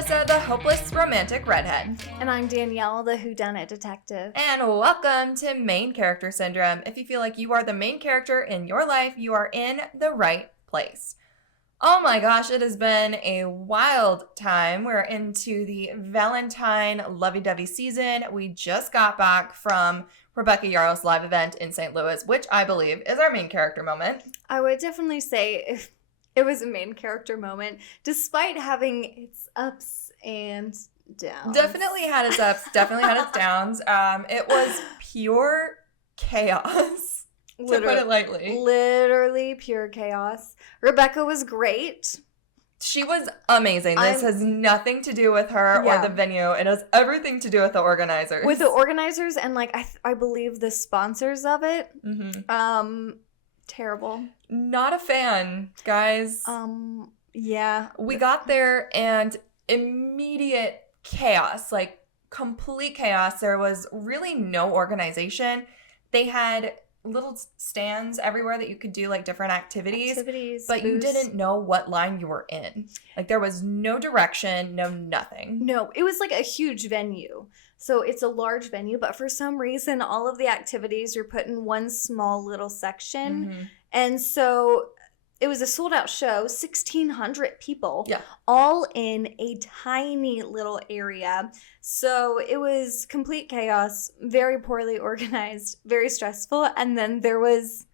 Alyssa, the hopeless romantic redhead. And I'm Danielle, the whodunit detective. And welcome to Main Character Syndrome. If you feel like you are the main character in your life, you are in the right place. Oh my gosh, it has been a wild time. We're into the Valentine lovey-dovey season. We just got back from Rebecca Yarros' live event in St. Louis, which I believe is our main character moment. I would definitely say it was a main character moment, despite having its ups and downs. Definitely had its ups, definitely had its downs. It was pure chaos, to put it lightly. Literally pure chaos. Rebecca was great. She was amazing. This has nothing to do with her or the venue. It has everything to do with the organizers. With the organizers and, like, I believe the sponsors of it. Mm-hmm. Terrible. Not a fan, guys. Yeah. We got there and immediate chaos, like complete chaos. There was really no organization. They had little stands everywhere that you could do like different activities, but you didn't know what line you were in. Like there was no direction, no nothing. No, it was like a huge venue. So it's a large venue, but for some reason, all of the activities were put in one small little section. Mm-hmm. And so it was a sold out show, 1,600 people, all in a tiny little area. So it was complete chaos, very poorly organized, very stressful. And then there was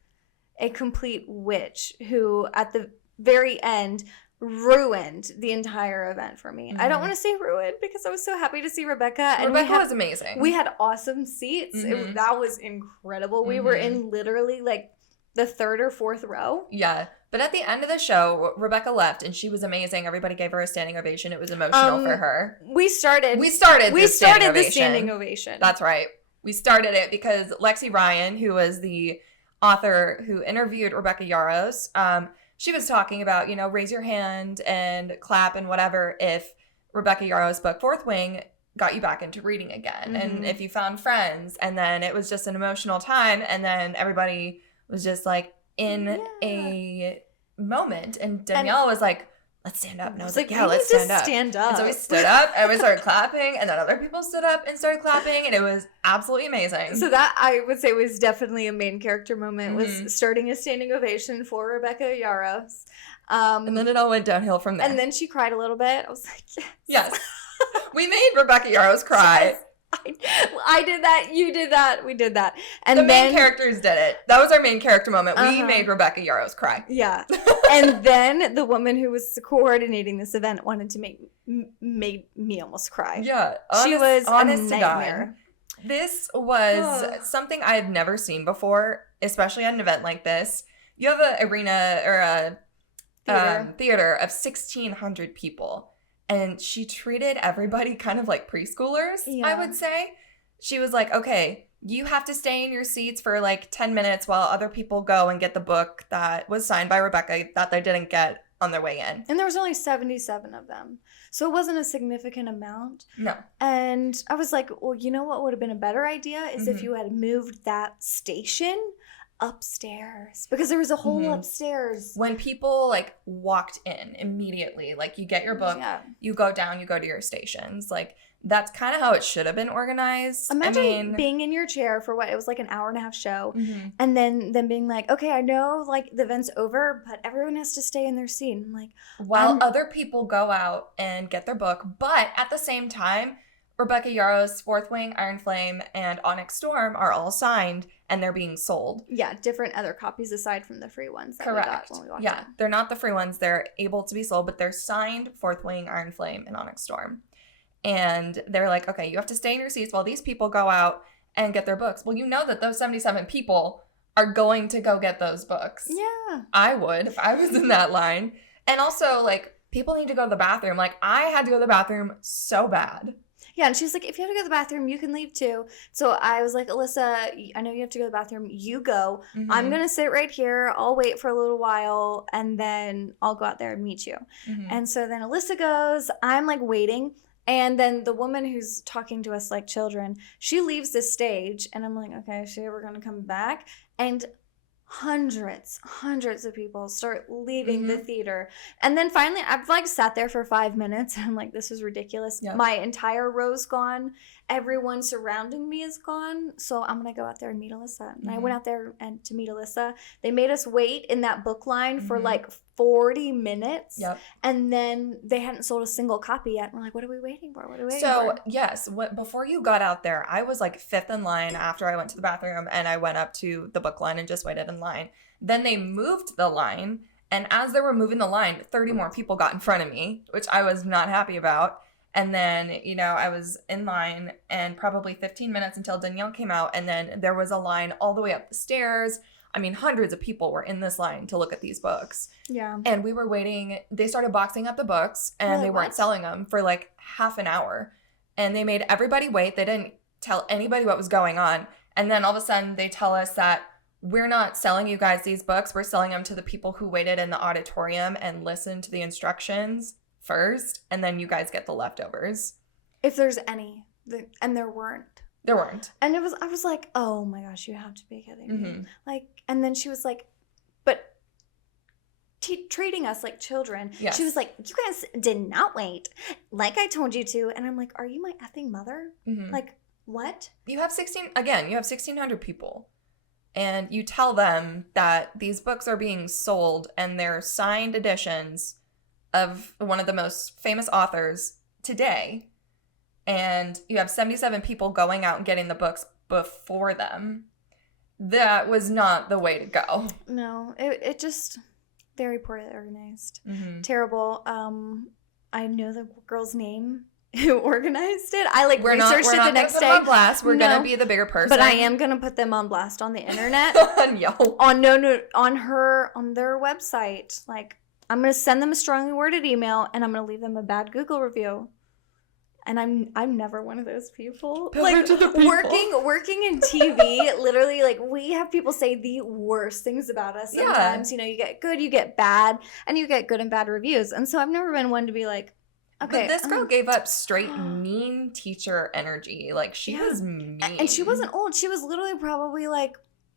a complete witch who at the very end ruined the entire event for me. Mm-hmm. I don't want to say ruined because I was so happy to see Rebecca. And Rebecca was amazing. We had awesome seats. Mm-hmm. That was incredible. Mm-hmm. We were in literally like the third or fourth row. Yeah. But at the end of the show, Rebecca left and she was amazing. Everybody gave her a standing ovation. It was emotional for her. We started the standing ovation. That's right. We started it because Lexi Ryan, who was the author who interviewed Rebecca Yarros, she was talking about, you know, raise your hand and clap and whatever if Rebecca Yarros' book Fourth Wing got you back into reading again. Mm-hmm. And if you found friends. And then it was just an emotional time. And then everybody was just like in a moment. And Danielle was like, let's stand up. And I was like, let's stand up. And so we stood up and we started clapping. And then other people stood up and started clapping. And it was absolutely amazing. So that I would say was definitely a main character moment, was starting a standing ovation for Rebecca Yarros. And then it all went downhill from there. And then she cried a little bit. I was like, yes. We made Rebecca Yarros cry. I did that. You did that. We did that. And the main characters did it. That was our main character moment. We made Rebecca Yarros cry. Yeah. And then the woman who was coordinating this event wanted to made me almost cry. Yeah. She was honest a nightmare. This was something I've never seen before, especially at an event like this. You have an arena or a theater of 1,600 people. And she treated everybody kind of like preschoolers, I would say. She was like, okay, you have to stay in your seats for like 10 minutes while other people go and get the book that was signed by Rebecca that they didn't get on their way in. And there was only 77 of them. So it wasn't a significant amount. No. And I was like, well, you know what would have been a better idea is if you had moved that station upstairs, because there was a whole upstairs. When people like walked in immediately, like you get your book, you go down, you go to your stations, like that's kind of how it should have been organized. Imagine being in your chair for what it was like an hour and a half show, and then being like, okay, I know like the event's over, but everyone has to stay in their seat. I'm like, while other people go out and get their book, but at the same time, Rebecca Yarros' Fourth Wing, Iron Flame, and Onyx Storm are all signed, and they're being sold. Yeah, different other copies aside from the free ones that Correct. We got when we walked in. They're not the free ones. They're able to be sold, but they're signed Fourth Wing, Iron Flame, and Onyx Storm. And they're like, okay, you have to stay in your seats while these people go out and get their books. Well, you know that those 77 people are going to go get those books. Yeah. I would if I was in that line. And also, like, people need to go to the bathroom. Like, I had to go to the bathroom so bad. Yeah, and she was like, if you have to go to the bathroom, you can leave too. So I was like, Alyssa, I know you have to go to the bathroom. You go. Mm-hmm. I'm going to sit right here. I'll wait for a little while, and then I'll go out there and meet you. Mm-hmm. And so then Alyssa goes. I'm, like, waiting. And then the woman who's talking to us like children, she leaves the stage. And I'm like, okay, is she ever going to come back? And hundreds of people start leaving the theater. And then finally, I've like sat there for 5 minutes and I'm like, this is ridiculous. Yep. My entire row's gone. Everyone surrounding me is gone. So I'm going to go out there and meet Alyssa. And I went out there to meet Alyssa. They made us wait in that book line for like 40 minutes. Yep. And then they hadn't sold a single copy yet. And we're like, what are we waiting for? Yes, before you got out there, I was like 5th in line after I went to the bathroom and I went up to the book line and just waited in line. Then they moved the line. And as they were moving the line, 30 more people got in front of me, which I was not happy about. And then, I was in line and probably 15 minutes until Danielle came out. And then there was a line all the way up the stairs. I mean, hundreds of people were in this line to look at these books. Yeah. And we were waiting. They started boxing up the books and they weren't selling them for like half an hour. And they made everybody wait. They didn't tell anybody what was going on. And then all of a sudden they tell us that we're not selling you guys these books. We're selling them to the people who waited in the auditorium and listened to the instructions first, and then you guys get the leftovers. If there's any. And there weren't. There weren't. And I was like, oh my gosh, you have to be kidding me. Like, and then she was like, but treating us like children. Yes. She was like, you guys did not wait. Like I told you to. And I'm like, are you my effing mother? Like, what? You have 1,600 people. And you tell them that these books are being sold and they're signed editions of one of the most famous authors today, and you have 77 people going out and getting the books before them. That was not the way to go. No, it just very poorly organized. Terrible. I know the girl's name who organized it. I researched it the next day. We're not going to put them on blast. We're going to be the bigger person. But I am going to put them on blast on the internet. On their website. Like, I'm going to send them a strongly worded email and I'm going to leave them a bad Google review. And I'm never one of those people. Like, working in TV, literally, like, we have people say the worst things about us sometimes. Yeah. You get good, you get bad, and you get good and bad reviews. And so I've never been one to be like, okay. But this girl gave up straight mean teacher energy. Like, she was mean. And she wasn't old. She was literally probably like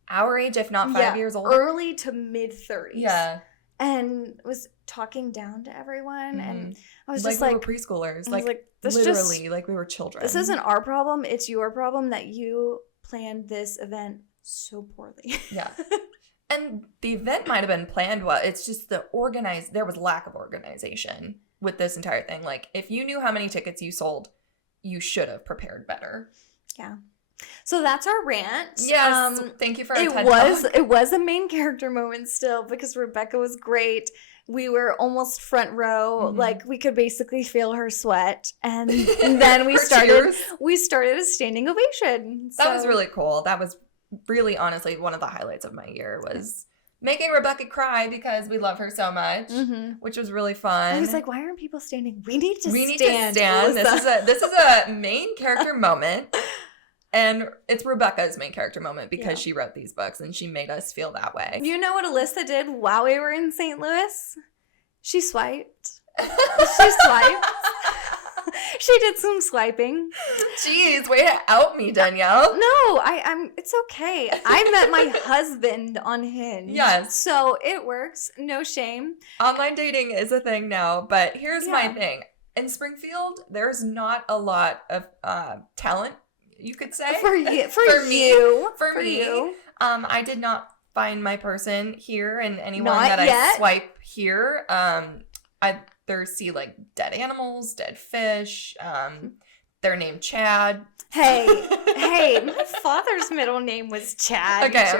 our age, if not 5 years old. Early to mid 30s. Yeah. And was talking down to everyone. And I was just like, we were preschoolers. Like this literally, like we were children. This isn't our problem. It's your problem that you planned this event so poorly. Yeah. And the event might have been planned well. It's just there was lack of organization with this entire thing. Like, if you knew how many tickets you sold, you should have prepared better. Yeah. So that's our rant. Yes. Thank you for our TED Talk. It was a main character moment still because Rebecca was great. We were almost front row. Like, we could basically feel her sweat. And then we started a standing ovation. That was really cool. That was really, honestly, one of the highlights of my year was making Rebecca cry because we love her so much, which was really fun. I was like, why aren't people standing? We need to stand. This is a main character moment. And it's Rebecca's main character moment because she wrote these books and she made us feel that way. You know what Alyssa did while we were in St. Louis? She swiped. She did some swiping. Jeez, way to out me, Danielle. No, I'm. It's okay. I met my husband on Hinge. Yes. So it works. No shame. Online dating is a thing now, but here's my thing. In Springfield, there's not a lot of talent, you could say. For me. I did not find my person here, and anyone I swipe here, I either see like dead animals, dead fish. They're named Chad. Hey, my father's middle name was Chad. Okay,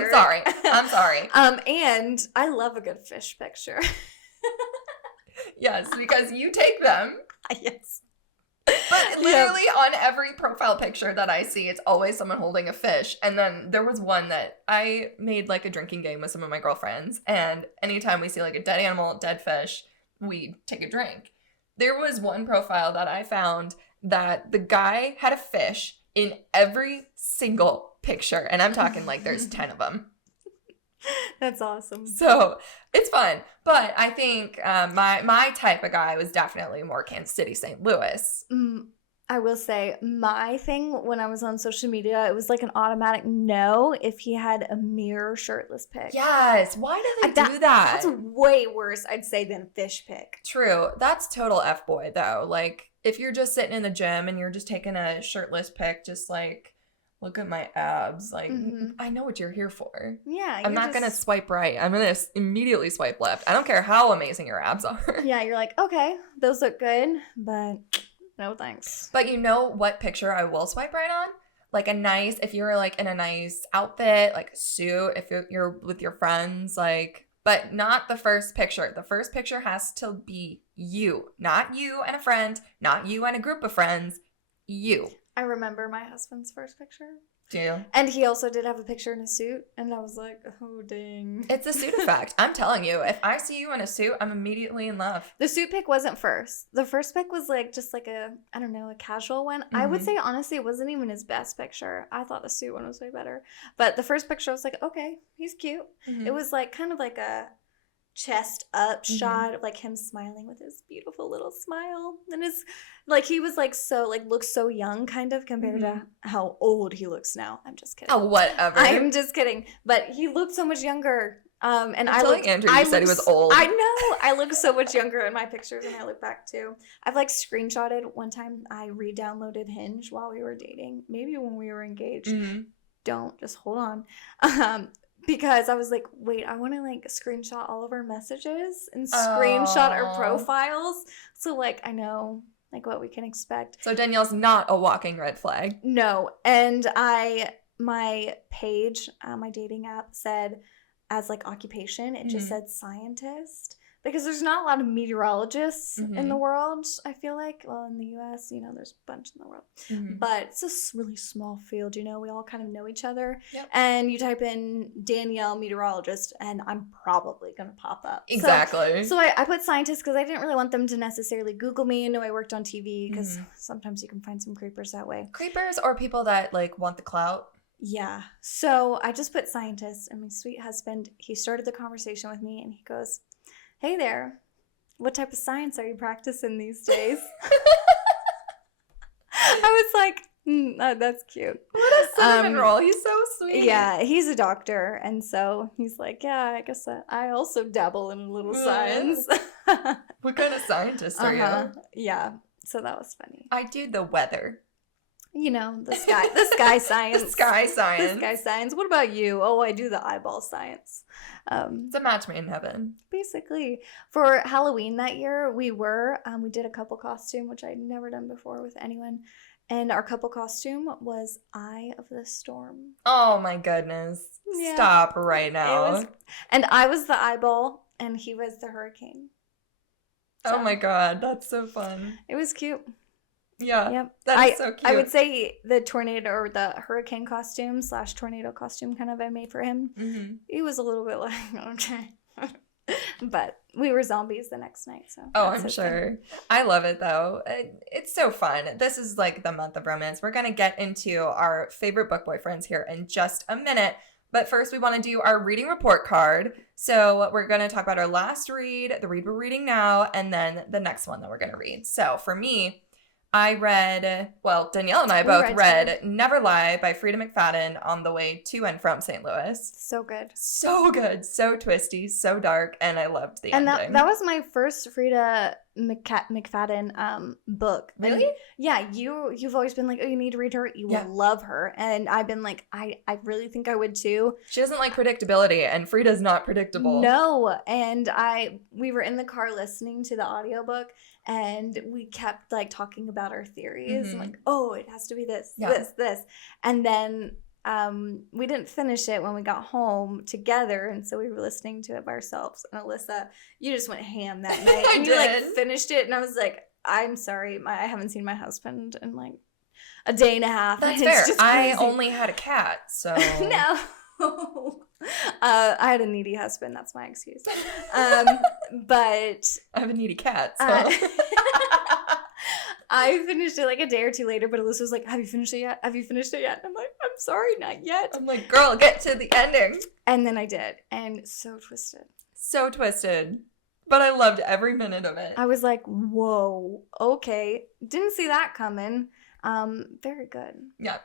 I'm sorry. And I love a good fish picture. Yes, because you take them. Yes. But literally on every profile picture that I see, it's always someone holding a fish. And then there was one that I made like a drinking game with some of my girlfriends. And anytime we see like a dead animal, dead fish, we take a drink. There was one profile that I found that the guy had a fish in every single picture. And I'm talking like there's 10 of them. That's awesome. So it's fun. But I think my type of guy was definitely more Kansas City, St. Louis. I will say my thing when I was on social media, it was like an automatic no if he had a mirror shirtless pic. Yes. Why do they do that? That's way worse, I'd say, than fish pic. True. That's total F-boy, though. Like, if you're just sitting in the gym and you're just taking a shirtless pic, just like, look at my abs. Like, I know what you're here for. Yeah. I'm not going to swipe right. I'm going to immediately swipe left. I don't care how amazing your abs are. Yeah, you're like, okay, those look good, but no thanks. But you know what picture I will swipe right on? Like if you're like in a nice outfit, like a suit, if you're with your friends, like, but not the first picture. The first picture has to be you, not you and a friend, not you and a group of friends, you. I remember my husband's first picture. Do you? And he also did have a picture in a suit, and I was like, oh, dang. It's a suit effect. I'm telling you, if I see you in a suit, I'm immediately in love. The suit pic wasn't first. The first pic was like just like a casual one. I would say, honestly, it wasn't even his best picture. I thought the suit one was way better. But the first picture, I was like, okay, he's cute. It was like kind of like a chest up shot of like him smiling with his beautiful little smile, and his like he was like so like looks so young kind of compared to how old he looks now. I'm just kidding. Oh, whatever. I'm just kidding, but he looked so much younger. And Andrew said he was old. I know. I look so much younger in my pictures, and I look back too. I've like screenshotted one time. I re-downloaded Hinge while we were dating, maybe when we were engaged. Don't just hold on. Because I was like, wait, I want to like screenshot all of our messages and screenshot our profiles. So like I know like what we can expect. So Danielle's not a walking red flag. No. And my page, my dating app said as like occupation, it just said scientist. Because there's not a lot of meteorologists in the world, I feel like. Well, in the U.S., there's a bunch in the world. But it's a really small field, we all kind of know each other. Yep. And you type in Danielle meteorologist, and I'm probably going to pop up. Exactly. So I put scientist because I didn't really want them to necessarily Google me and know I worked on TV, because sometimes you can find some creepers that way. Creepers or people that, like, want the clout? Yeah. So I just put scientist, and my sweet husband, he started the conversation with me, and he goes, hey there, what type of science are you practicing these days? I was like, that's cute. What a cinnamon roll. He's so sweet. Yeah, he's a doctor. And so he's like, yeah, I guess I also dabble in a little science. What kind of scientist are you? Yeah, so that was funny. I do the weather. The sky science. The sky science. The sky science. What about you? Oh, I do the eyeball science. It's a match made in heaven. Basically. For Halloween that year, we did a couple costume, which I'd never done before with anyone. And our couple costume was Eye of the Storm. Oh my goodness. Yeah. Stop right now. And I was the eyeball, and he was the hurricane. So, oh my god, that's so fun. It was cute. Yeah, yep. That is so cute. I would say the tornado or the hurricane costume / tornado costume kind of I made for him. He was a little bit like, okay. But we were zombies the next night. So I'm sure. I love it, though. It's so fun. This is like the month of romance. We're going to get into our favorite book boyfriends here in just a minute. But first, we want to do our reading report card. So we're going to talk about our last read, the read we're reading now, and then the next one that we're going to read. So for me, I read, Danielle and I both read Never Lie by Frida McFadden on the way to and from St. Louis. So good. So good. So twisty, so dark, and I loved the ending. And that was my first Frida McFadden book. Really? And yeah, you've always been like, oh, you need to read her. You will love her. And I've been like, I really think I would too. She doesn't like predictability, and Frida's not predictable. No. And we were in the car listening to the audiobook, and we kept like talking about our theories and like, oh, it has to be this, this. And then we didn't finish it when we got home together, and so we were listening to it by ourselves. And Alyssa, you just went ham that night. And you like finished it, and I was like, I'm sorry, I haven't seen my husband in like a day and a half. That's fair. I only had a cat, so no. I had a needy husband. That's my excuse. But I have a needy cat. So. I finished it like a day or two later, but Alyssa was like, have you finished it yet? Have you finished it yet? And I'm like, I'm sorry, not yet. I'm like, girl, get to the ending. And then I did. And so twisted. So twisted. But I loved every minute of it. I was like, whoa, okay. Didn't see that coming. Very good. Yeah.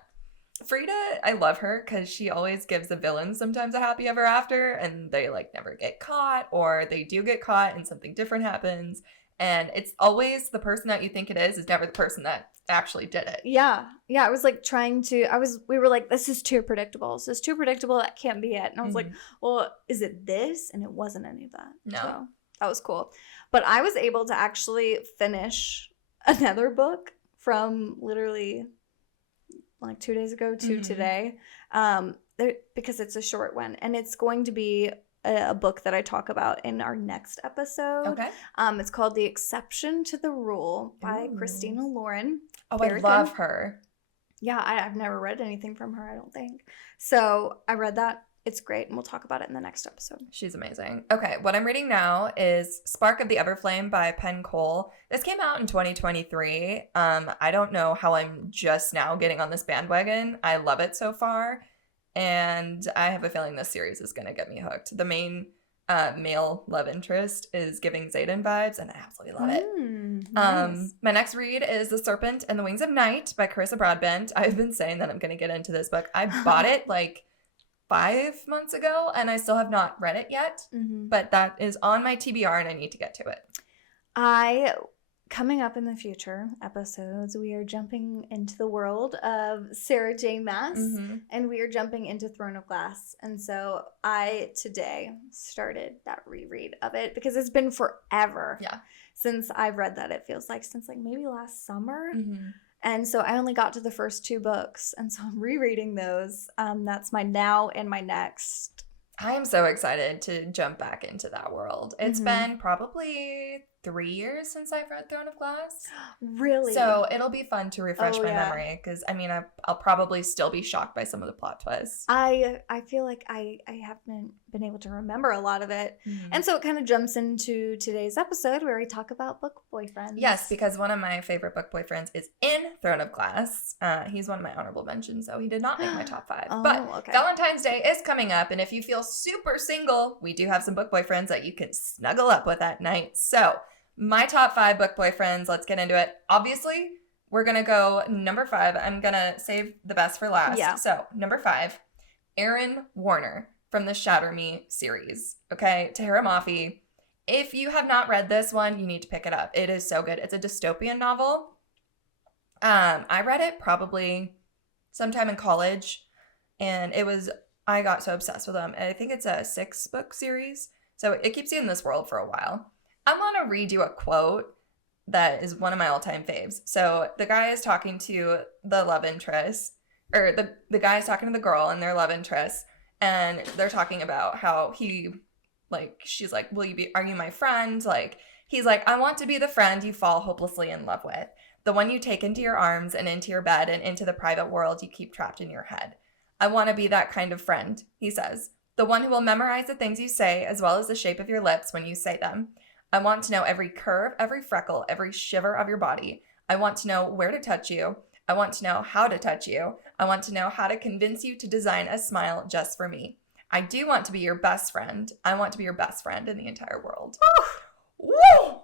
Frida, I love her because she always gives the villains sometimes a happy ever after, and they like never get caught, or they do get caught and something different happens. And it's always the person that you think it is never the person that actually did it. Yeah. I was like we were like, this is too predictable. This is too predictable. That can't be it. And I was like, well, is it this? And it wasn't any of that. No. So that was cool. But I was able to actually finish another book from literally like 2 days ago to today, because it's a short one, and it's going to be a book that I talk about in our next episode. Okay. It's called The Exception to the Rule by Christina Lauren. Oh, I love her. Yeah, I've never read anything from her, I don't think. So I read that. It's great, and we'll talk about it in the next episode. She's amazing. Okay, what I'm reading now is Spark of the Everflame by Penn Cole. This came out in 2023. I don't know how I'm just now getting on this bandwagon. I love it so far, and I have a feeling this series is going to get me hooked. The main male love interest is giving Xaden vibes, and I absolutely love it. Nice. My next read is The Serpent and the Wings of Night by Carissa Broadbent. I've been saying that I'm going to get into this book. I bought it like 5 months ago, and I still have not read it yet, but that is on my TBR, and I need to get to it. Coming up in the future episodes, we are jumping into the world of Sarah J. Maas, and we are jumping into Throne of Glass. And so I today started that reread of it because it's been forever since I've read that. It feels like since like maybe last summer. And so I only got to the first 2 books, and so I'm rereading those. That's my now and my next. I am so excited to jump back into that world. It's been probably 3 years since I've read Throne of Glass. Really? So it'll be fun to refresh my memory, because I mean, I'll probably still be shocked by some of the plot twists. I feel like I haven't been able to remember a lot of it. And so it kind of jumps into today's episode where we talk about book boyfriends. Yes, because one of my favorite book boyfriends is in Throne of Glass. He's one of my honorable mentions, so he did not make my top 5. But Valentine's Day is coming up, and if you feel super single, we do have some book boyfriends that you can snuggle up with at night. So my top 5 book boyfriends, let's get into it. Obviously, we're going to go number 5. I'm going to save the best for last. Yeah. So, number 5, Aaron Warner from the Shatter Me series. Okay, Tahira Mafi. If you have not read this one, you need to pick it up. It is so good. It's a dystopian novel. I read it probably sometime in college, and I got so obsessed with them. I think it's a 6-book series, so it keeps you in this world for a while. I want to read you a quote that is one of my all-time faves. So the guy is talking to the love interest, or the guy is talking to the girl and their love interest, and they're talking about how she's like, are you my friend? Like, he's like, I want to be the friend you fall hopelessly in love with, the one you take into your arms and into your bed and into the private world you keep trapped in your head. I want to be that kind of friend, he says, the one who will memorize the things you say as well as the shape of your lips when you say them. I want to know every curve, every freckle, every shiver of your body. I want to know where to touch you. I want to know how to touch you. I want to know how to convince you to design a smile just for me. I do want to be your best friend. I want to be your best friend in the entire world. Woo!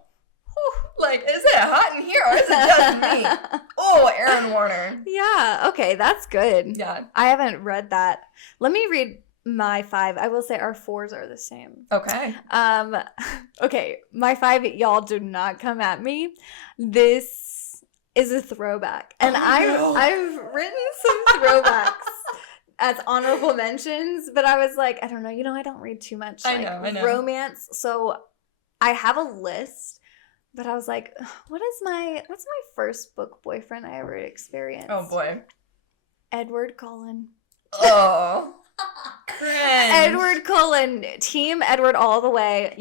Like, is it hot in here or is it just me? Oh, Aaron Warner. Yeah, okay, that's good. Yeah. I haven't read that. Let me read my 5. I will say our 4s are the same. Okay. Okay, my 5, y'all do not come at me. This is a throwback. And I've written some throwbacks as honorable mentions, but I was like, I don't know, I don't read too much I know. romance. So I have a list, but I was like, what's my first book boyfriend I ever experienced? Oh boy. Edward Cullen. Oh. Cringe. Edward Cullen, Team Edward all the way.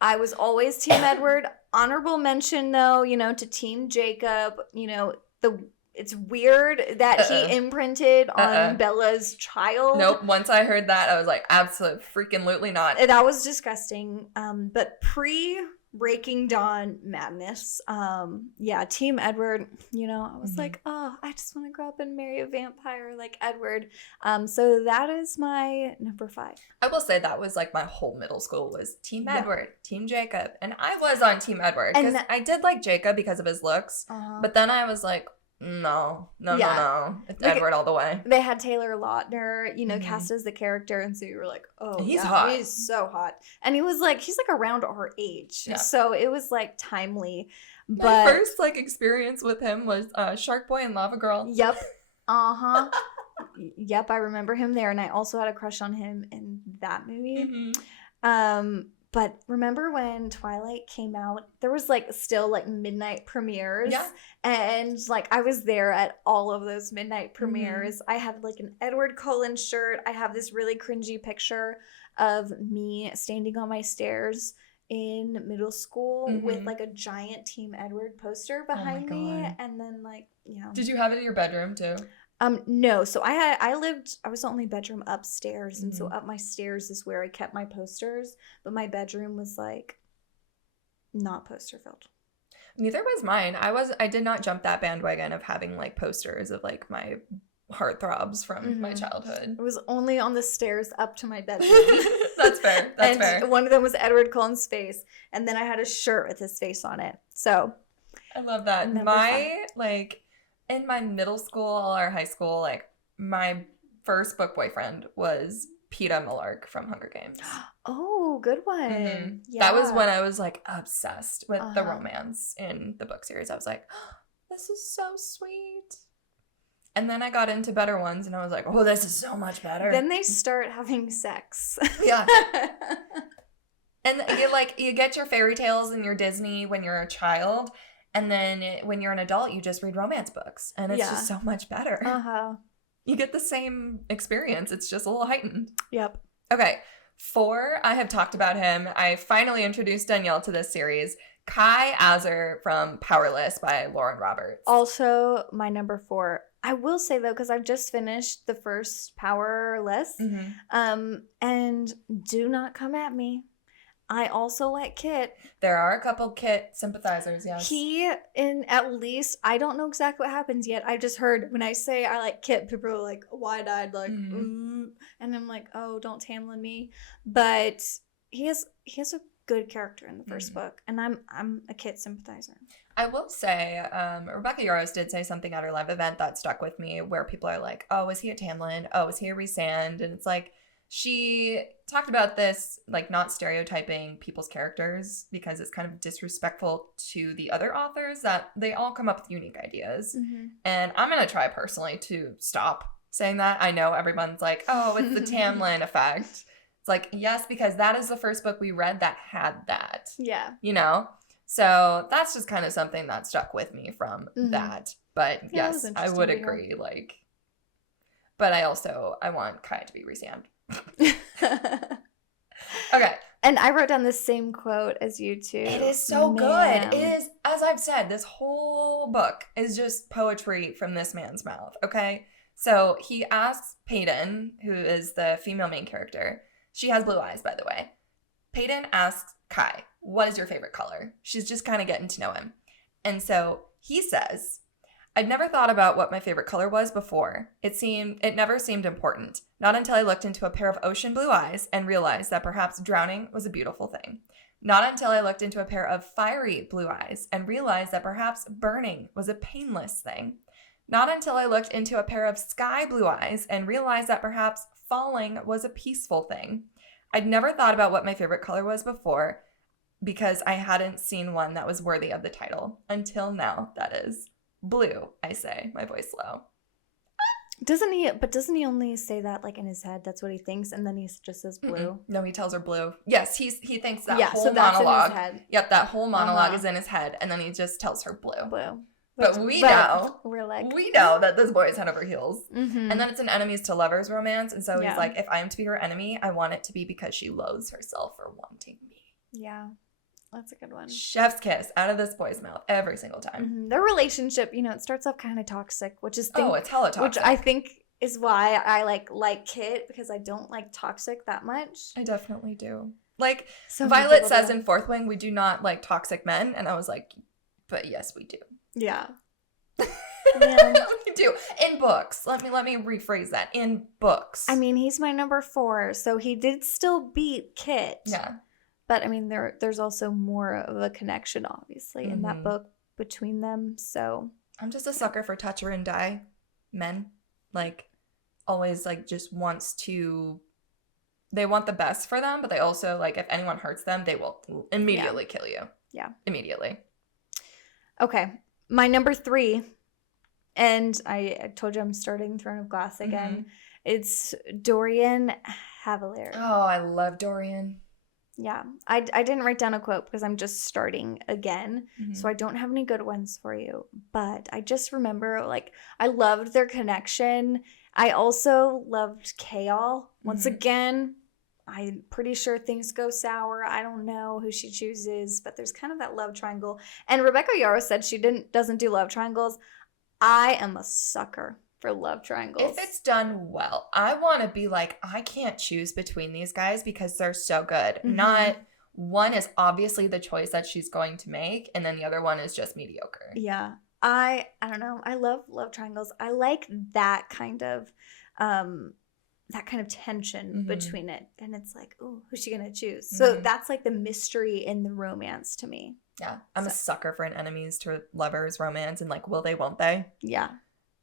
I was always Team Edward. Honorable mention, though, to Team Jacob. It's weird that he imprinted on Bella's child. Nope. Once I heard that, I was like, absolutely not. That was disgusting. But Breaking Dawn madness. Team Edward, I was like, oh, I just want to grow up and marry a vampire like Edward. So that is my number 5. I will say that was like my whole middle school was Team Edward, Team Jacob. And I was on Team Edward because I did like Jacob because of his looks. But then I was like, No. It's Like, Edward all the way. They had Taylor Lautner, Mhm. cast as the character, and so you were like, oh, He's yeah, hot. he's so hot. And he's like around our age. Yeah. So it was like timely. My But first like experience with him was Shark Boy and Lava Girl. Yep. Uh-huh. Yep, I remember him there, and I also had a crush on him in that movie. Mm-hmm. But remember when Twilight came out, there was like still like midnight premieres. Yeah. And like I was there at all of those midnight Mm-hmm. premieres. I had like an Edward Cullen shirt. I have this really cringy picture of me standing on my stairs in middle school with Mhm. like a giant Team Edward poster Oh my behind me. God. And then like, Did you have it in your bedroom too? No. So I was the only bedroom upstairs, and so Mhm. up my stairs is where I kept my posters, but my bedroom was like not poster filled. Neither was mine. I did not jump that bandwagon of having like posters of like my heartthrobs from my Mhm. childhood. It was only on the stairs up to my bedroom. That's fair. That's and fair. one of them was Edward Cullen's face, and then I had a shirt with his face on it. So I love that. And that was My like in my middle school or high school, like my first book boyfriend was Peeta Mellark from Hunger Games. oh, good one. Mhm. Yeah. That was when I was like obsessed with the Uh-huh. romance in the book series. I was like, oh, this is so sweet. And then I got into better ones and I was like, oh, this is so much better. Then they start having sex. Yeah. And you get your fairy tales and your Disney when you're a child, and then when you're an adult, you just read romance books, and it's Yeah. just so much better. Uh-huh. You get the same experience. It's just a little heightened. Yep. Okay, 4, I have talked about him. I finally introduced Danielle to this series. Kai Azer from Powerless by Lauren Roberts. Also, my number 4. I will say though, because I've just finished the first Powerless, Mhm. and do not come at me. I also like Kitt. There are a couple Kitt sympathizers, yes. At least, I don't know exactly what happens yet. I just heard when I say I like Kitt, people are like wide-eyed, like, Mhm. and I'm like, oh, don't Tamlin me. But he has a good character in the first Mhm. book, and I'm a Kitt sympathizer. I will say, Rebecca Yarros did say something at her live event that stuck with me, where people are like, oh, is he a Tamlin? Oh, is he a Rhysand? And it's like, she talked about this, like, not stereotyping people's characters because it's kind of disrespectful to the other authors that they all come up with unique ideas. Mm-hmm. And I'm going to try personally to stop saying that. I know everyone's like, oh, it's the Tamlin effect. It's like, yes, because that is the first book we read that had that, Yeah. So that's just kind of something that stuck with me from Mhm. that. But Yeah, it yes, was I would interesting to agree. Like, but I want Kai to be Rhysand. Okay. And I wrote down the same quote as you too. It is so Man. good. It is, as I've said, this whole book is just poetry from this man's mouth, okay? So he asks Peyton, who is the female main character. She has blue eyes, by the way. Peyton asks Kai, what is your favorite color? She's just kind of getting to know him. And so he says, I'd never thought about what my favorite color was before. It never seemed important. Not until I looked into a pair of ocean blue eyes and realized that perhaps drowning was a beautiful thing. Not until I looked into a pair of fiery blue eyes and realized that perhaps burning was a painless thing. Not until I looked into a pair of sky blue eyes and realized that perhaps falling was a peaceful thing. I'd never thought about what my favorite color was before because I hadn't seen one that was worthy of the title. Until now, that is. Blue, I say, my voice low. Doesn't he only say that like in his head? That's what he thinks, and then he just says blue. Mm-mm. No, he tells her blue. Yes, he thinks that Yeah, whole so that's monologue. in his head. Yep, that whole monologue Uh-huh. is in his head, and then he just tells her blue. Blue. But we know that this boy is head over heels. Mm-hmm. And then it's an enemies to lovers romance, and so Yeah. he's like, if I am to be her enemy, I want it to be because she loathes herself for wanting me. Yeah, that's a good one. Chef's kiss out of this boy's mouth every single time. Mm-hmm. Their relationship, it starts off kind of toxic, which is It's hella toxic. which I think is why I like Kitt, because I don't like toxic that much. I definitely do. Like, So Violet says in Fourth Wing, we do not like toxic men, and I was like, but yes, we do. yeah. Yeah. We do. In books. Let me rephrase that. In books. I mean, he's my number 4, so he did still beat Kitt. Yeah. But I mean, there's also more of a connection, obviously, in that Mhm. book between them. So I'm just a sucker for touch her and die men. Like, always, like, just wants to... They want the best for them, but they also, like, if anyone hurts them, they will immediately kill you. Yeah. Immediately. Okay. My number 3, and I told you I'm starting Throne of Glass again. Mm-hmm. It's Dorian Havillard. Oh, I love Dorian. Yeah. I didn't write down a quote because I'm just starting again. Mm-hmm. So I don't have any good ones for you. But I just remember, like, I loved their connection. I also loved Chaol. Once again, I'm pretty sure things go sour. I don't know who she chooses, but there's kind of that love triangle. And Rebecca Yarros said she doesn't do love triangles. I am a sucker for love triangles. If it's done well, I want to be like, I can't choose between these guys because they're so good. Mm-hmm. Not one is obviously the choice that she's going to make, and then the other one is just mediocre. Yeah. I don't know. I love love triangles. I like that kind of tension between it. And it's like, oh, who's she going to choose? So that's like the mystery in the romance to me. Yeah. I'm a sucker for an enemies to lovers romance and like, will they, won't they? Yeah.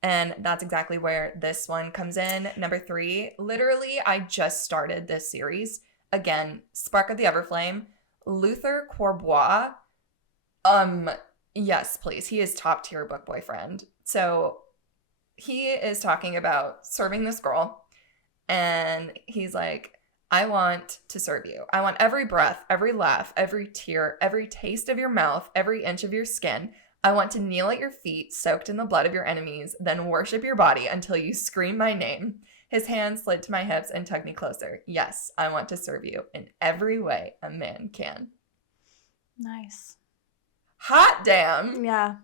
And that's exactly where this one comes in. Number 3, literally, I just started this series. Again, Spark of the Everflame, Luther Corbois. Yes, please. He is top tier book boyfriend. So he is talking about serving this girl. And he's like, I want to serve you. I want every breath, every laugh, every tear, every taste of your mouth, every inch of your skin. I want to kneel at your feet, soaked in the blood of your enemies, then worship your body until you scream my name. His hand slid to my hips and tugged me closer. Yes, I want to serve you in every way a man can. Nice. Hot damn. Yeah.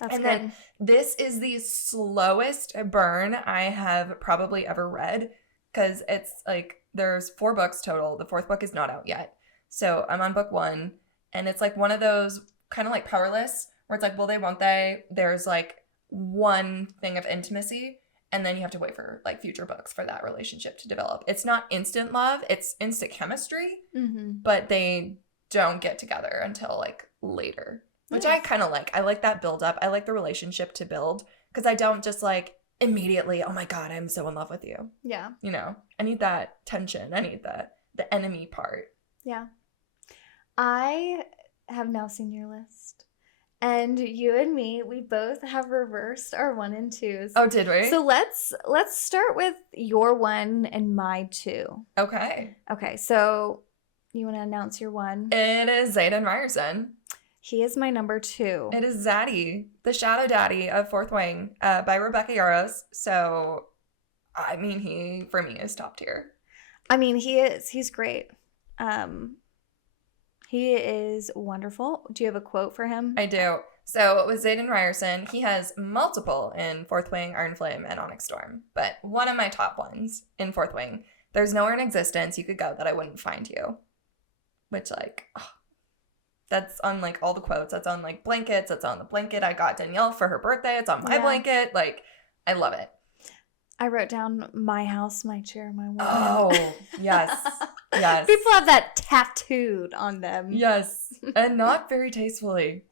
That's and good. Then this is the slowest burn I have probably ever read because it's like there's 4 books total. The 4th book is not out yet. So I'm on book 1 and it's like one of those kind of like Powerless where it's like, will they, won't they? There's like one thing of intimacy and then you have to wait for like future books for that relationship to develop. It's not instant love. It's instant chemistry, but they don't get together until like later, which I kind of like. I like that build up. I like the relationship to build because I don't just like immediately, oh my God, I'm so in love with you. Yeah. You know, I need that tension. I need the enemy part. Yeah. I have now seen your list. And you and me, we both have reversed our 1 and 2s. Oh, did we? So let's start with your 1 and my 2. Okay. Okay, so you want to announce your 1? It is Xaden Ryerson. He is my number 2. It is Zaddy, the Shadow Daddy of 4th Wing, by Rebecca Yarros. So, I mean, he, for me, is top tier. I mean, he is. He's great. He is wonderful. Do you have a quote for him? I do. So with Xaden Ryerson, he has multiple in 4th Wing, Ironflame, and Onyx Storm. But one of my top ones in 4th Wing, there's nowhere in existence you could go that I wouldn't find you. Which, like, that's on, like, all the quotes. That's on, like, blankets. That's on the blanket I got Danielle for her birthday. It's on my blanket. Like, I love it. I wrote down my house, my chair, my wall. Oh, yes. Yes. People have that tattooed on them. Yes. And not very tastefully.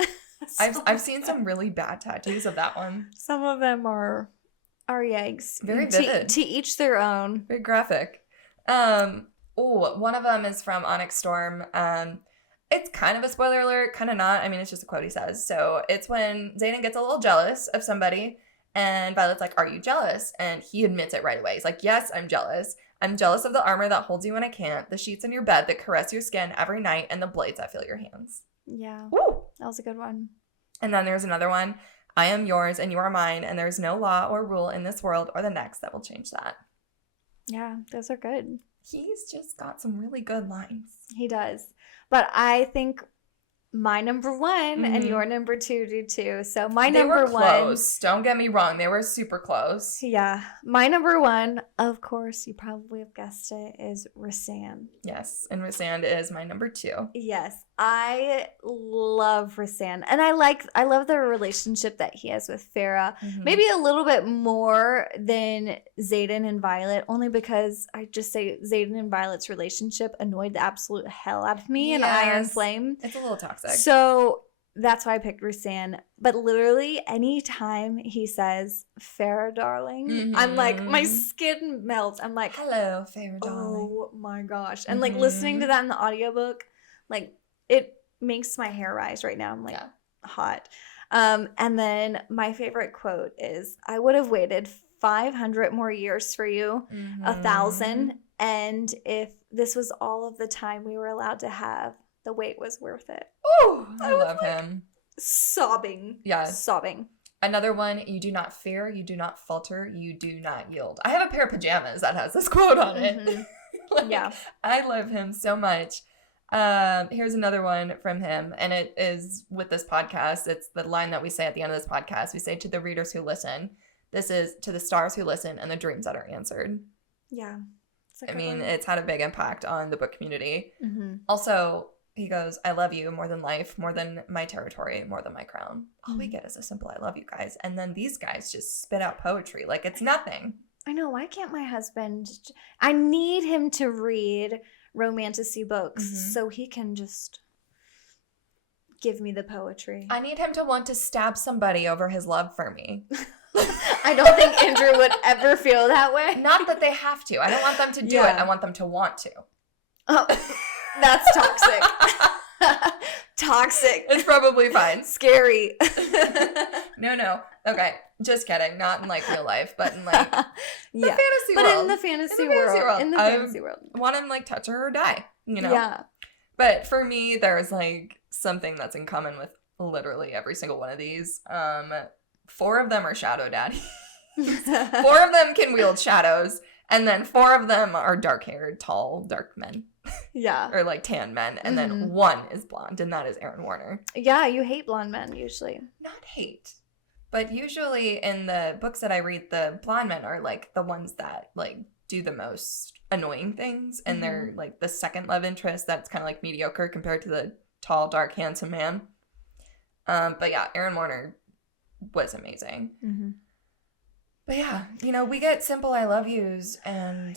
I've seen some really bad tattoos of that one. Some of them are yikes. Very vivid. To each their own. Very graphic. One of them is from Onyx Storm. It's kind of a spoiler alert, kind of not. I mean, it's just a quote he says. So it's when Xaden gets a little jealous of somebody, and Violet's like, are you jealous? And he admits it right away. He's like, yes, I'm jealous. I'm jealous of the armor that holds you when I can't, the sheets in your bed that caress your skin every night, and the blades that fill your hands. Yeah. Woo! That was a good one. And then there's another one. I am yours and you are mine, and there's no law or rule in this world or the next that will change that. Yeah, those are good. He's just got some really good lines. He does. But I think my number 1 and your number 2 do too. So my they number were close. Don't get me wrong. They were super close. Yeah. My number 1, of course, you probably have guessed it, is Rhysand. Yes. And Rhysand is my number 2. Yes. I love Rhysand. And I love the relationship that he has with Farah. Maybe a little bit more than Xaden and Violet, only because I just say Xaden and Violet's relationship annoyed the absolute hell out of me in Iron Flame. It's a little toxic. So that's why I picked Rhysand. But literally, anytime he says, Farrah, darling, I'm like, my skin melts. I'm like, hello, Farrah, darling. Oh my gosh. And like listening to that in the audiobook, like it makes my hair rise right now. I'm like, hot. And then my favorite quote is, I would have waited 500 more years for you, 1,000. And if this was all of the time we were allowed to have, the wait was worth it. Ooh, I love him. Sobbing. Yes. Sobbing. Another one, you do not fear, you do not falter, you do not yield. I have a pair of pajamas that has this quote on it. Like, I love him so much. Here's another one from him, and it is with this podcast. It's the line that we say at the end of this podcast. We say, to the readers who listen, this is to the stars who listen and the dreams that are answered. Yeah. I mean, it's had a big impact on the book community. Also, he goes, I love you more than life, more than my territory, more than my crown. All we get is a simple I love you, guys. And then these guys just spit out poetry like it's nothing. I know. Why can't my husband... I need him to read romantasy books so he can just give me the poetry. I need him to want to stab somebody over his love for me. I don't think Andrew would ever feel that way. Not that they have to. I don't want them to do it. I want them to want to. Oh, that's toxic. Toxic. It's probably fine. Scary. No. Okay, just kidding. Not in like real life, but in like the fantasy world. But in the fantasy world. In the fantasy world. I want him like touch her or die, you know? Yeah. But for me, there's like something that's in common with literally every single one of these. 4 of them are shadow daddies. 4 of them can wield shadows, and then 4 of them are dark-haired, tall, dark men. Yeah. Or like tan men, and then 1 is blonde, and that is Aaron Warner. Yeah, you hate blonde men usually. Not hate, but usually in the books that I read, the blonde men are like the ones that like do the most annoying things, and they're like the second love interest that's kind of like mediocre compared to the tall, dark, handsome man. But yeah, Aaron Warner was amazing. But yeah, you know, we get simple I love yous, and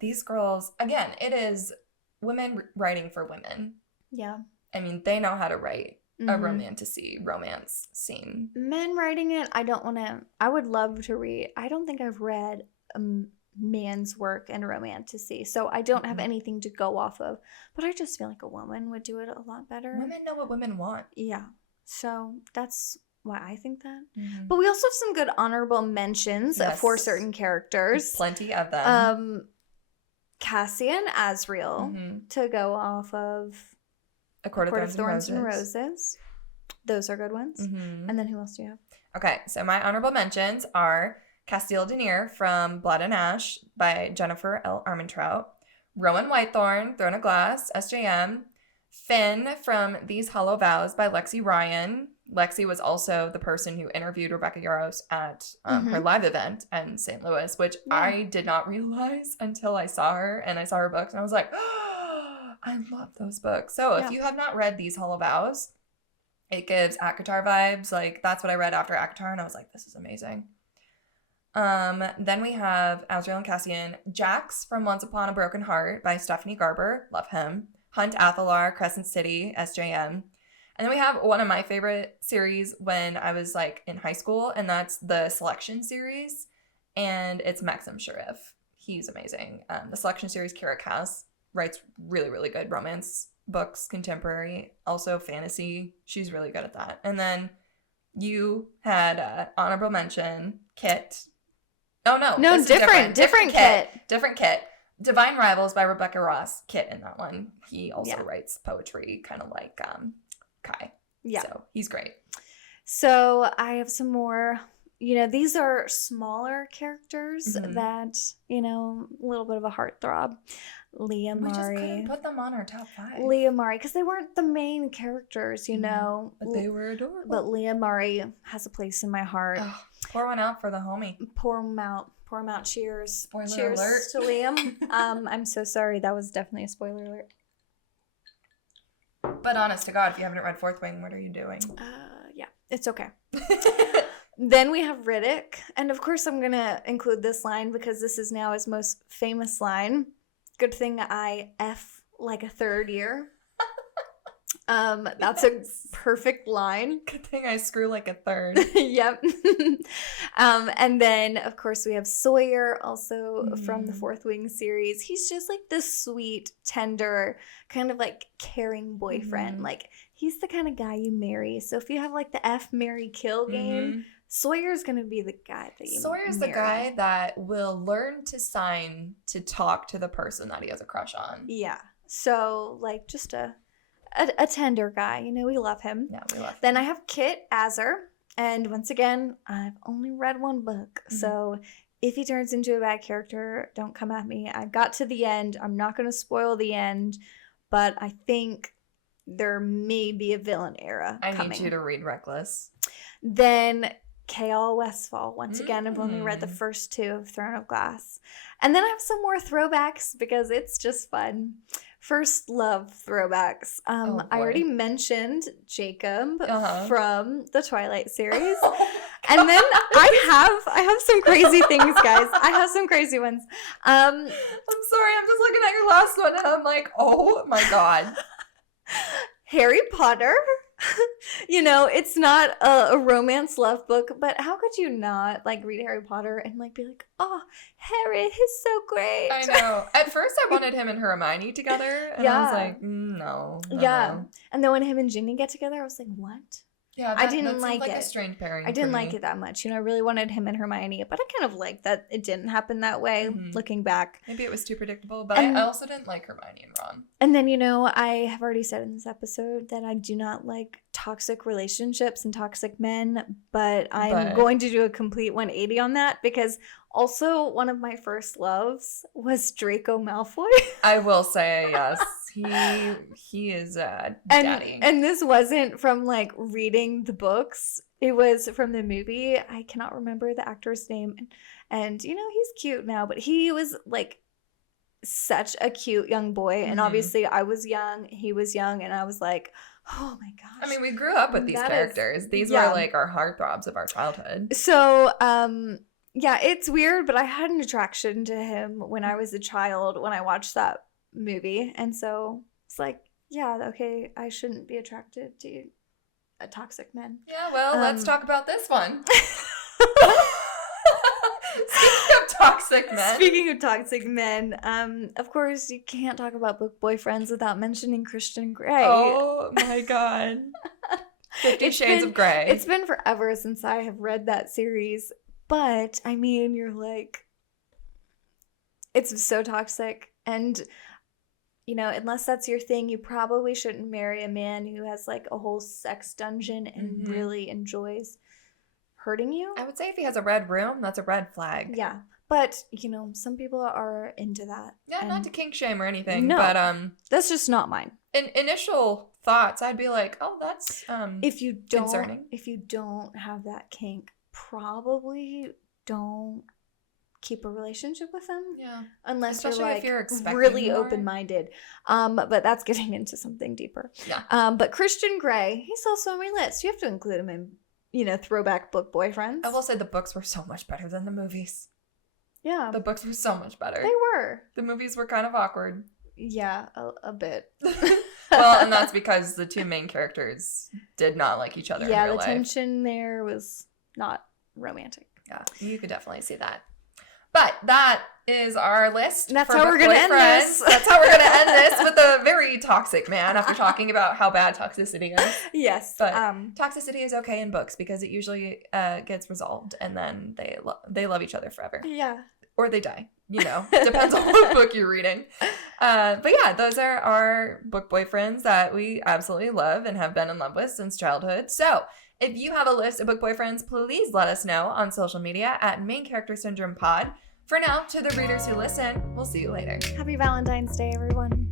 these girls, again, it is women writing for women. Yeah. I mean, they know how to write a romantasy romance scene. Men writing it, I would love to read. I don't think I've read a man's work in romantasy, so I don't have anything to go off of. But I just feel like a woman would do it a lot better. Women know what women want. Yeah. So that's why I think that. But we also have some good honorable mentions for certain characters. Plenty of them. Cassian, Azriel, to go off of A Court of Thorns and Roses. Those are good ones. And then who else do you have? Okay, so my honorable mentions are Casteel Denier from Blood and Ash by Jennifer L. Armentrout, Rowan Whitethorn, Throne of Glass, SJM, Finn from These Hollow Vows by Lexi Ryan. Lexi was also the person who interviewed Rebecca Yarros at her live event in St. Louis, which I did not realize until I saw her and I saw her books, and I was like, oh, I love those books. So if you have not read These Hollow Vows, it gives ACOTAR vibes. Like, that's what I read after ACOTAR, and I was like, this is amazing. Then we have Azriel and Cassian. Jax from Once Upon a Broken Heart by Stephanie Garber. Love him. Hunt Athalar, Crescent City, SJM. And then we have one of my favorite series when I was like in high school, and that's the Selection series, and it's Maxim Schreave. He's amazing. The Selection series, Kira Cass writes really, really good romance books, contemporary, also fantasy. She's really good at that. And then you had honorable mention, Kitt. Oh no, different Kitt. Different Kitt. Divine Rivals by Rebecca Ross. Kitt in that one. He also writes poetry, kind of like Kai. Yeah. So he's great. So I have some more, these are smaller characters that, a little bit of a heartthrob. Leah Murray. We just couldn't put them on our top 5. Leah Murray, because they weren't the main characters, But they were adorable. But Leah Murray has a place in my heart. Oh, pour one out for the homie. Pour them out. Cheers. Spoiler alert. To Liam. I'm so sorry. That was definitely a spoiler alert. But honest to God, if you haven't read Fourth Wing, what are you doing? Yeah, it's okay. Then we have Ridoc. And of course, I'm going to include this line because this is now his most famous line. Good thing I F like a third year. That's a perfect line. Good thing I screw like a third. Yep. And then, of course, we have Sawyer, also from the Fourth Wing series. He's just like this sweet, tender, kind of like caring boyfriend. Like, he's the kind of guy you marry. So if you have like the F, marry, kill game, Sawyer's going to be the guy that you Sawyer's marry. the guy that will learn to sign to talk to the person that he has a crush on. Yeah. So, like, just a tender guy. You know, we love him. Yeah, we love him. Then I have Kitt, Azer. And once again, I've only read one book. So if he turns into a bad character, don't come at me. I got to the end. I'm not going to spoil the end. But I think there may be a villain era coming. I need you to read Reckless. Then Chaol, Westfall. Once again, I've only read the first 2 of Throne of Glass. And then I have some more throwbacks because it's just fun. First love throwbacks. I already mentioned Jacob from the Twilight series. And then I have some crazy things, guys. I have some crazy ones. I'm sorry, I'm just looking at your last one and I'm like, oh my God. Harry Potter. You know, it's not a romance love book, but how could you not like read Harry Potter and like be like, oh, Harry, he's so great. I know. At first I wanted him and Hermione together, and I was like, no. Yeah. And then when him and Ginny get together, I was like, what? Yeah, I didn't like it. A strange pairing. I didn't like it that much. You know, I really wanted him and Hermione, but I kind of liked that it didn't happen that way, looking back. Maybe it was too predictable, but I also didn't like Hermione and Ron. And then, you know, I have already said in this episode that I do not like toxic relationships and toxic men, but I'm going to do a complete 180 on that because also one of my first loves was Draco Malfoy. I will say, yes. He is daddy. And this wasn't from like reading the books. It was from the movie. I cannot remember the actor's name. And you know, he's cute now, but he was like such a cute young boy. And obviously I was young, he was young, and I was like, oh my gosh. I mean, we grew up with these characters. These were like our heartthrobs of our childhood. So, yeah, it's weird, but I had an attraction to him when I was a child when I watched that movie. And so it's like, yeah, okay, I shouldn't be attracted to a toxic man. Yeah, well, let's talk about this one. Speaking of toxic men, of course, you can't talk about book boyfriends without mentioning Christian Grey. Oh my God. 50 Shades of Grey. It's been forever since I have read that series, but I mean, you're like, it's so toxic, and you know, unless that's your thing, you probably shouldn't marry a man who has like a whole sex dungeon and really enjoys hurting you. I would say if he has a red room, that's a red flag. Yeah. But, you know, some people are into that. Yeah, not to kink shame or anything. No, but that's just not mine. In initial thoughts, I'd be like, oh, that's if you don't, concerning. If you don't have that kink, probably don't keep a relationship with them. Yeah. Unless especially you're like if you're expecting really more. Open-minded. But that's getting into something deeper. Yeah. But Christian Grey, he's also on my list. You have to include him in, you know, throwback book boyfriends. I will say the books were so much better than the movies. Yeah. The books were so much better. They were. The movies were kind of awkward. Yeah, a bit. Well, and that's because the two main characters did not like each other in real life. Yeah, the tension there was not romantic. Yeah, you could definitely see that. But that is our list. And that's how we're going to end this. That's how we're going to end this with a very toxic man after talking about how bad toxicity is. Yes. But toxicity is okay in books because it usually gets resolved and then they love each other forever. Yeah. Or they die. You know, depends on what book you're reading. But yeah, those are our book boyfriends that we absolutely love and have been in love with since childhood. So if you have a list of book boyfriends, please let us know on social media at Main Character Syndrome Pod. For now, to the readers who listen, we'll see you later. Happy Valentine's Day, everyone.